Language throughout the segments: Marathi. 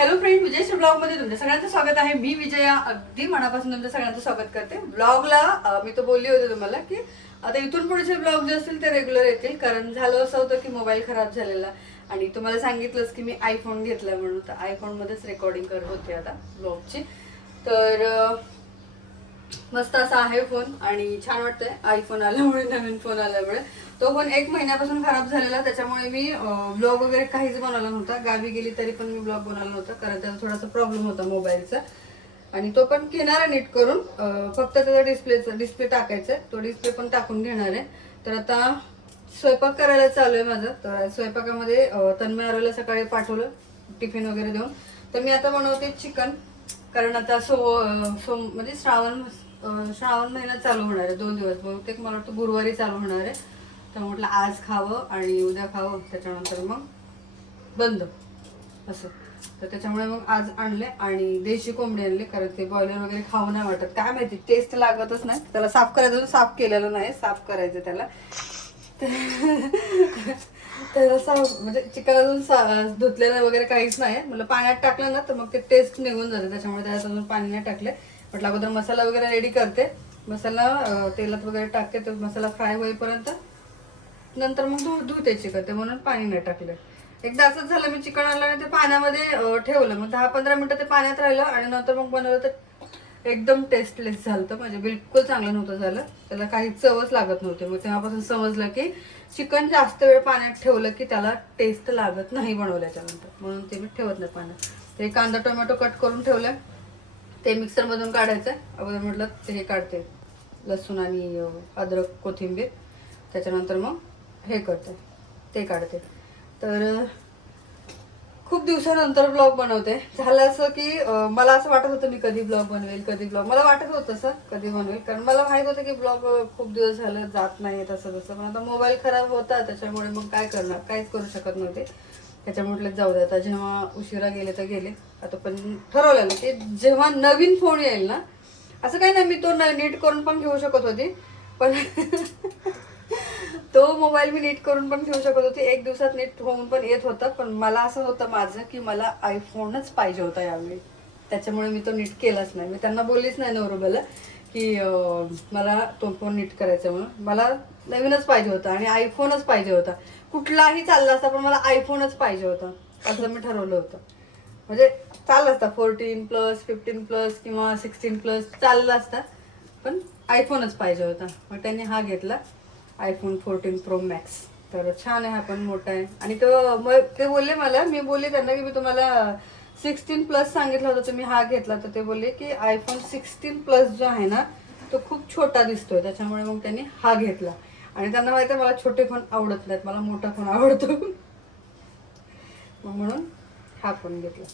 हॅलो फ्रेंड विजय ब्लॉगमध्ये तुमचं तुमच्या सगळ्यांचं स्वागत आहे. मी विजया अगदी मनापासून तुमच्या सगळ्यांचं स्वागत करते. ब्लॉगला मी तर बोलली होते तुम्हाला की आता इथून पुढचे ब्लॉग जे असतील ते रेग्युलर येतील. कारण झालं असं होतं की मोबाईल खराब झालेला. आणि तुम्हाला सांगितलंच की मी आयफोन घेतला म्हणून. तर आयफोनमध्येच रेकॉर्डिंग करत होते आता ब्लॉगची तर मस्त असा आहे फोन आणि छान वाटतंय. आयफोन आल्यामुळे नवीन फोन आल्यामुळे. तो फोन एक महिन्यापासून खराब झालेला. त्याच्यामुळे मी ब्लॉग वगैरे काहीच बनवला नव्हता. गावी गेली तरी पण मी ब्लॉग बनवला नव्हता. कारण त्याचा थोडासा प्रॉब्लेम होता मोबाईलचा आणि तो पण घेणार आहे नीट करून. फक्त त्याचा डिस्प्लेचा डिस्प्ले टाकायचा आहे. तो डिस्प्ले पण टाकून घेणार आहे. तर आता स्वयंपाक करायला चालू आहे माझं. तर स्वयंपाकामध्ये तन्मय आरोला सकाळी पाठवलं टिफिन वगैरे देऊन. तर मी आता बनवते चिकन. कारण आता सो सो सोम म्हणजे श्रावण श्रावण महिना चालू होणार आहे दोन दिवस. बहुतेक मला वाटतं गुरुवारी चालू होणार आहे. तर म्हटलं आज खावं आणि उद्या खावं त्याच्यानंतर मग बंद. असं. तर त्याच्यामुळे मग आज आणले आणि देशी कोंबडी आणले कारण ते बॉयलर वगैरे खाऊ नाही वाटत. काय माहिती टेस्ट लागतच नाही. त्याला साफ करायचं साफ केलेलं नाही साफ करायचं त्याला. त्याला साफ म्हणजे चिकन अजून सा- धुतलेलं वगैरे काहीच नाही. म्हटलं पाण्यात टाकलं ना तर मग ते टेस्ट निघून जाते. त्याच्यामुळे त्याला अजून पाणी नाही टाकले. म्हटलं अगोदर मसाला वगैरे रेडी करते. मसाला तेलात वगैरे टाकते तर मसाला फ्राय होईपर्यंत. नंतर मग धु धुते चिकन ते म्हणून पाणी नाही टाकलं. एकदा असंच झालं मी चिकन आणलं आणि ते पाण्यामध्ये ठेवलं. मग दहा पंधरा मिनटं ते पाण्यात राहिलं आणि नंतर मग बनवलं तर एकदम टेस्टलेस झालं होतं. म्हणजे बिलकुल चांगलं नव्हतं झालं. त्याला काही चवच लागत नव्हते. मग तेव्हापासून समजलं की चिकन जास्त वेळ पाण्यात ठेवलं की त्याला टेस्ट लागत नाही बनवल्याच्यानंतर म्हणून ते मी ठेवत नाही पाण्यात. ते कांदा टोमॅटो कट करून ठेवलं. ते मिक्सरमधून काढायचं अगोदर म्हटलं ते हे काढते. लसूण आणि अद्रक कोथिंबीर. त्याच्यानंतर मग हे करते. ते काढते. तर खूप दिवसानंतर ब्लॉग बनवते. झालं असं की मला असं वाटत होतं मी कधी ब्लॉग बनवेल कधी ब्लॉग मला वाटत होतं तसं कधी बनवेल. कारण मला माहीत होतं की ब्लॉग खूप दिवस झालं जात नाही तसं तसं पण आता मोबाईल खराब होता त्याच्यामुळे मग काय करणार? काहीच करू शकत नव्हते. त्याच्यामुळे म्हटलं जाऊ दे आता जेव्हा उशिरा गेले तर गेले. आता पण ठरवलं ना की जेव्हा नवीन फोन येईल ना असं काही नाही मी तो न- नीट करून पण घेऊ शकत होती. पण तो मोबाईल मी नीट करून पण घेऊ शकत होती. एक दिवसात नीट होऊन पण येत होता पण मला असं होतं माझं की मला आयफोनच पाहिजे होता यावेळी. त्याच्यामुळे मी तो नीट केलाच नाही. मी त्यांना बोललीच नाही नवरोबाला की मला तो फोन नीट करायचा म्हणून. मला नवीनच पाहिजे होता आणि आयफोनच पाहिजे होता. कुठलाही चालला असता पण मला आयफोनच पाहिजे होता. असं मी ठरवलं होतं. म्हणजे चाललं असतं फोर्टीन प्लस फिफ्टीन प्लस किंवा सिक्स्टीन प्लस चाललं असतं पण आयफोनच पाहिजे होता. मग त्यांनी हा घेतला आयफोन फोर्टीन प्रो मॅक्स तर छान आहे हा पण मोठा आहे. आणि तो मग ते बोलले मला मी बोलले त्यांना की मी तुम्हाला सिक्स्टीन प्लस सांगितलं होतं तुम्ही हा घेतला तर ते बोलले की आयफोन सिक्स्टीन प्लस जो आहे ना तो खूप छोटा दिसतोय त्याच्यामुळे मग त्यांनी हा घेतला. आणि त्यांना माहिती आहे मला छोटे फोन आवडत नाहीत मला मोठा फोन आवडतो. मग म्हणून हा फोन घेतला.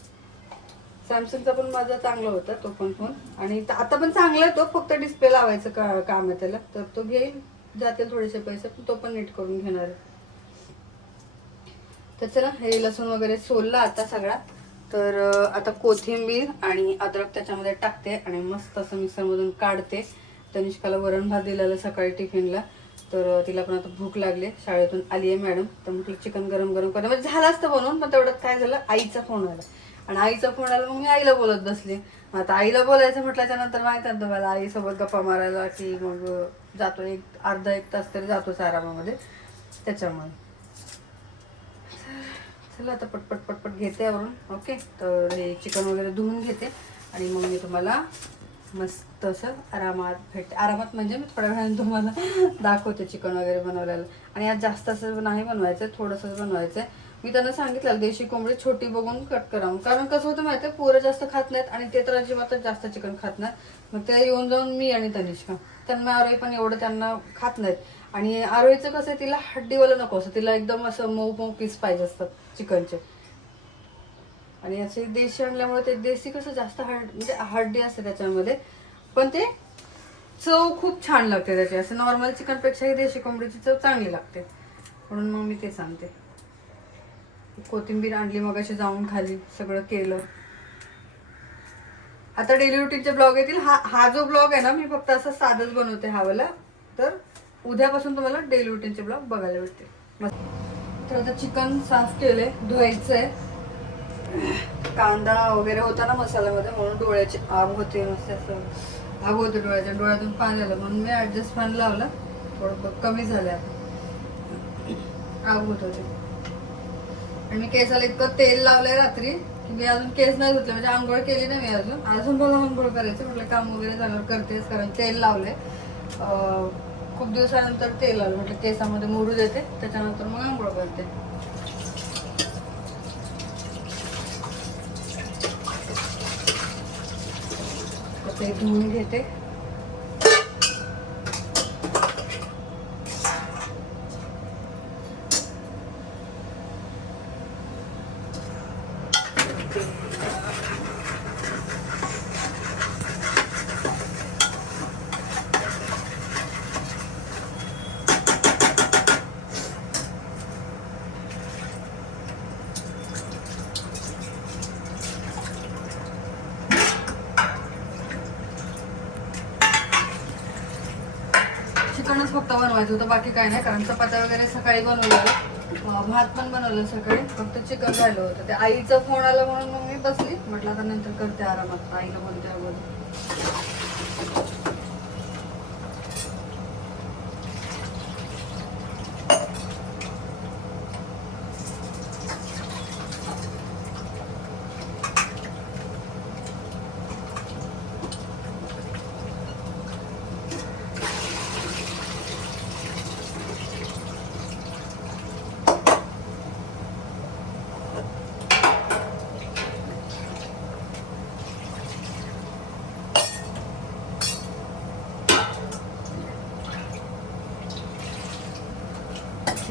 सॅमसंगचा पण माझा चांगला होता तो पण फोन आणि आता पण चांगला आहे तो फक्त डिस्प्ले लावायचं का काम आहे त्याला. तर तो घेईल जातील थोडेसे पैसे पण तो पण नीट करून घेणार आहे. तर चला हे लसूण वगैरे सोलला आता सगळा. तर आता कोथिंबीर आणि अद्रक त्याच्यामध्ये टाकते आणि मस्त असं मिक्सरमधून काढते. तनिष्काला वरण भात दिलेला सकाळी टिफिनला. तर तिला पण आता भूक लागली. शाळेतून आली आहे मॅडम. तर म्हटलं चिकन गरम गरम करते. म्हणजे झालं असतं बनवून पण तेवढ्यात काय झालं? आईचा फोन आला. आणि आईचा फोन आला मग मी आईला बोलत बसले. आता आईला बोलायचं म्हटल्याच्या नंतर माहिती आहे तुम्हाला आईसोबत गप्पा मारायला की मग जातो एक अर्धा एक तास तरी जातोच आरामामध्ये त्याच्यामुळे. चला आता पटपट पटपट घेते आवरून. ओके? तर हे चिकन वगैरे धुवून घेते. आणि मग मी तुम्हाला मस्त असं आरामात भेटते आरामात म्हणजे मी थोड्या वेळाने तुम्हाला दाखवते चिकन वगैरे बनवलेलं. आणि आज जास्त असं नाही बनवायचं थोडंसंच बनवायचं. मी त्यांना सांगितलं देशी कोंबडी छोटी बघून कट करावं. कारण कसं होतं माहिती आहे पोरं जास्त खात नाहीत आणि ते तर अजिबातच जास्त चिकन खात नाहीत. मग ते येऊन जाऊन मी आणि तनिष्का. त्यांना आरोही पण एवढं त्यांना खात नाहीत. आणि आरोहीचं कसं आहे तिला हड्डीवालं नको असं तिला एकदम असं मऊ मऊ पीस पाहिजे असतात चिकनचे. आणि असे देशी आणल्यामुळे ते देशी कसं जास्त हार्ड म्हणजे हड्डी असते त्याच्यामध्ये. पण ते चव खूप छान लागते त्याची. असं नॉर्मल चिकनपेक्षाही देशी कोंबडीची चव चांगली लागते. म्हणून मग मी ते सांगते. कोथिंबीर आणली मग अशी जाऊन खाली सगळं केलं. आता डेली रुटीनचे ब्लॉग येतील. हा हा जो ब्लॉग आहे ना मी फक्त असं साधच बनवते हा वाला. तर उद्यापासून तुम्हाला डेली रुटीनचे ब्लॉग बघायला भेटतील. तर आता चिकन साफ केले धुवायचं आहे कांदा वगैरे होता ना मसाल्यामध्ये म्हणून डोळ्याची आग होते नुसते असं. आग होते डोळ्याच्या डोळ्यातून पाणी आलं. म्हणून मी ॲडजस्ट फॅन लावला. थोडं कमी झालं आता. आग होत होते. आणि मी केसाला इतकं तेल लावलंय रात्री की मी अजून केस नाही धुतले. म्हणजे आंघोळ केली नाही मी अजून. अजून मला आंघोळ करायचं म्हटलं काम वगैरे झाल्यावर करतेच कारण तेल लावलंय. खूप दिवसानंतर तेल आलं. म्हटलं केसामध्ये मुरू देते त्याच्यानंतर मग आंघोळ करते. ते हे धुवून घेते. चिकनच फक्त बनवायचं होतं बाकी काय नाही कारण चपात्या वगैरे सकाळी बनवलं. भात पण बनवलं सकाळी फक्त चिकन राहिलं होतं. ते आईचा फोन आला म्हणून मग मी बसली. म्हटलं आता नंतर करते आरामात आईला बोलते अगोदर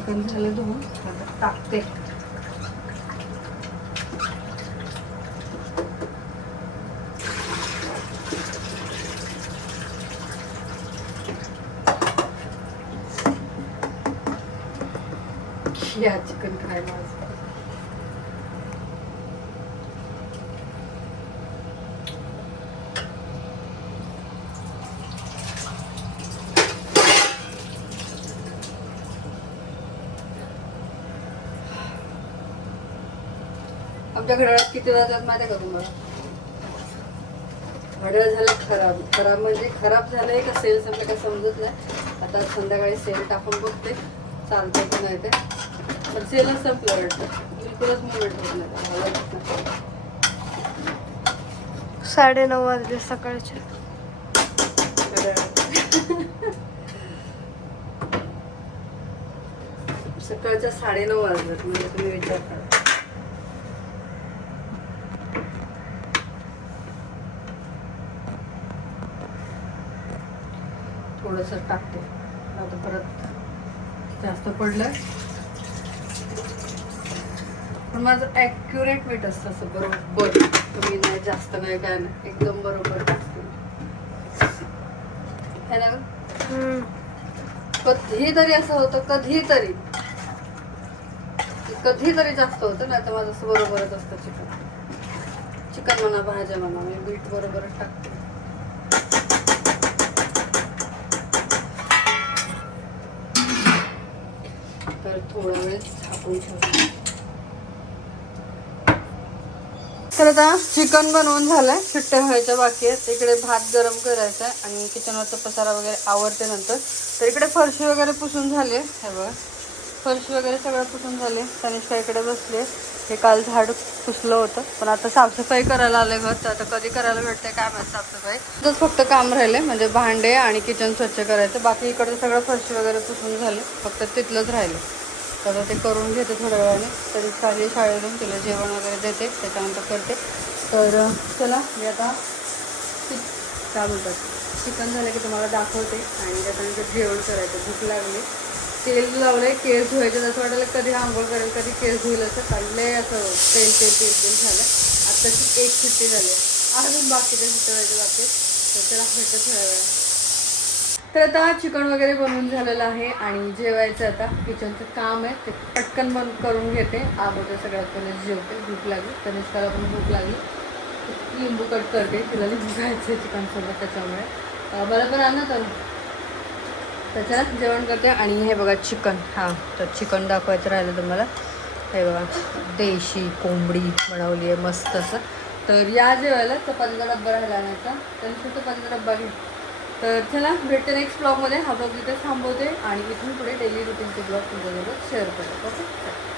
चिकन झालं धुवून आता टाकते. या चिकन खायला आज. आमच्या घड्याळात किती वाजतात आहे का तुम्हाला? घड्याळ झालं खराब. खराब म्हणजे खराब झालंय का सेल संपलं का समजत नाही. आता संध्याकाळी सेल टाकून बघते. चालतंय की नाही ते. पण सेलच संपलं वाटतं. बिलकुलच मुवमेंट होत नाही नाही. साडेनऊ वाजले सकाळचे. सकाळच्या साडेनऊ वाजल्यात म्हणजे तुम्ही विचार करा. थोडस टाकते. आता परत जास्त पडलं. पण माझं ॲक्युरेट मीठ असतं असं बरोबर. तुम्ही नाही जास्त नाही काय नाही. एकदम बरोबर? कधीतरी असं होतं कधीतरी कधीतरी जास्त होतं नाही तर माझं असं बरोबरच असतं चिकन. चिकन म्हणा भाज्या म्हणा मी बीट बरोबरच टाकते. तर थोडा वेळ झाकून तर आता चिकन बनवून झालंय शिट्ट्या व्हायच्या बाकी आहेत. इकडे भात गरम करायचा आहे आणि किचनवरचा पसारा वगैरे आवरते नंतर. तर इकडे फरशी वगैरे पुसून झाले हे बघा. फरशी वगैरे सगळं पुसून झाले तनिष्का इकडे बसले हे काल झाड पुसलं होतं पण आता साफसफाई करायला आले घर तर आता कधी करायला भेटते काय माहिती साफसफाई. तसंच फक्त काम राहिले म्हणजे भांडे आणि किचन स्वच्छ करायचं. बाकी इकडचं सगळं फरशी वगैरे पुसून झाले. फक्त तिथलंच राहिलं. तर ते करून घेते थोड्या वेळाने. तरी खाली शाळेतून तिला जेवण वगैरे देते त्याच्यानंतर करते. तर चला मी आता चिक काय म्हणतात? चिकन झालं की तुम्हाला दाखवते. आणि त्याच्यानंतर जेवण करायचं भूक लागली. तेल लावलंय केस धुवायचे. असं वाटायला कधी आंघोळ करेल कधी केस धुईल असं चाललंय असं तेल तेल तेल तेल झालं आत्ताची एक सुट्टी झाली. अजून बाकीच्या सुट्ट्या व्हायच्या बाकी तर त्याला भेटतं थोड्या वेळा तर आता चिकन वगैरे बनवून झालेलं आहे आणि जेवायचं आता. किचनचं काम आहे. ते पटकन बंद करून घेते. अगोदर सगळ्यात पहिले जेवते. भूक लागली. तनिष्काला पण भूक लागली. लिंबू कट करते. तिला लिंबू खायचं चिकनसोबत त्याच्यामुळे. मला पण आणत त्याच्यात जेवण करते. आणि हे बघा चिकन. हां तर चिकन दाखवायचं राहिलं तुम्हाला. हे बघा देशी कोंबडी बनवली आहे मस्त असं. तर या जेवायला चपातीचा डब्बा राहिला आणायचा त्यांनी चपातीचा डब्बा घे. तर चला भेटते नेक्स्ट ब्लॉगमध्ये हा ब्लॉग इथे थांबवते आणि इथून पुढे डेली रुटीनचे ब्लॉग तुमच्यासोबत शेअर करत. ओके